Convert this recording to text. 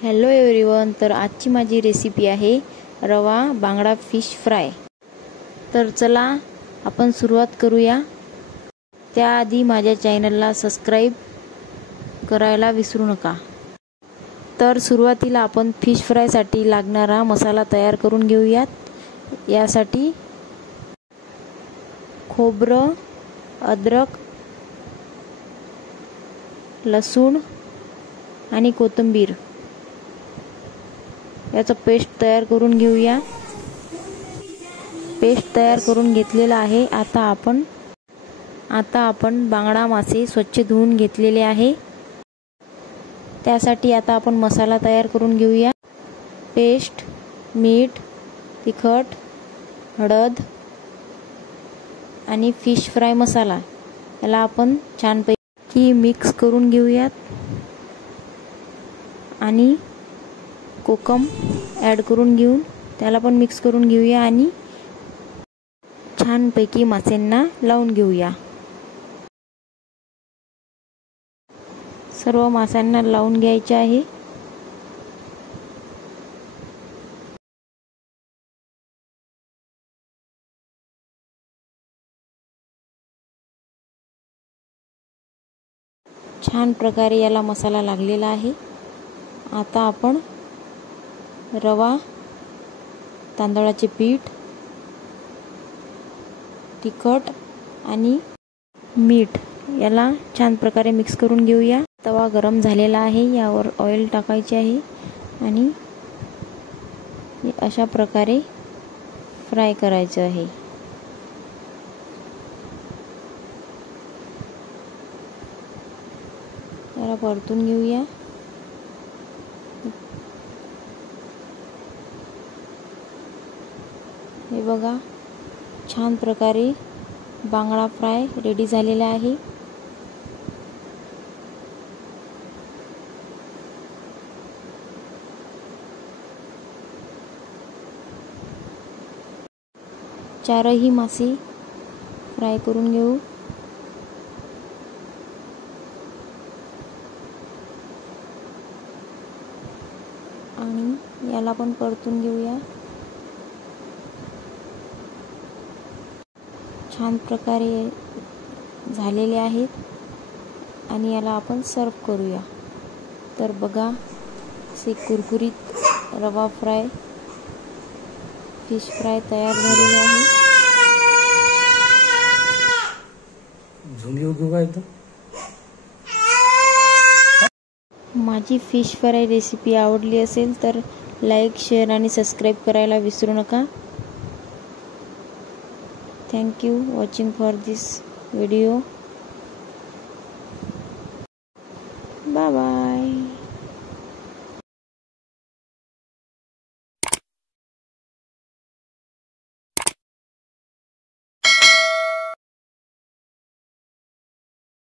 Hello everyone, तर आजची माझी रेसिपी आहे रवा बांगडा फिश फ्राय। तर चला आपण सुरुवात करूया। त्याआधी माझ्या चॅनलला सबस्क्राइब करायला विसरू नका। तर सुरुवातीला आपण फिश फ्राय साठी लागणारा मसाला तयार करून घेऊयात। यासाठी खोबरं, अद्रक, लसूण आणि कोथिंबीर याचा पेस्ट तयार करून घेऊया। पेस्ट तयार करून घेतलेला आहे। आता आपण बांगडा मासे स्वच्छ धुवून घेतलेले आहे। त्यासाठी आता आपण मसाला तयार करून घेऊया। पेस्ट, मीठ, तिखट, हळद आणि फिश फ्राय मसाला याला आपण छानपैकी मिक्स करून घेऊयात आणि कोकम ॲड करून घेऊन त्याला पण मिक्स करून घेऊया आणि छानपैकी माशांना लावून घेऊया। सर्व माशांना लावून घ्यायचे आहे। छान प्रकारे याला मसाला लागलेला आहे। आता आपण रवा, तांदळाचे पीठ, तिखट आणि मीठ याला छान प्रकारे मिक्स करून घेऊया। तवा गरम झालेला आहे, यावर ऑइल टाकायचे आहे आणि अशा प्रकारे फ्राय करायचे आहे। याला परतून घेऊया। हे बघा, छान प्रकारे बांगडा फ्राय रेडी झालेला आहे। चारही मासे फ्राय करून घेऊ आणि याला पण परतून घेऊया। छान प्रकारे झालेले आहेत आणि याला आपण सर्व करूया। तर बघा, असे कुरकुरीत रवा फ्राय, फिश फ्राय तयार झालेले आहे। माझी फिश फ्राय रेसिपी आवडली असेल तर लाईक, शेअर आणि सबस्क्राइब करायला विसरू नका। Thank you watching for this video. Bye bye.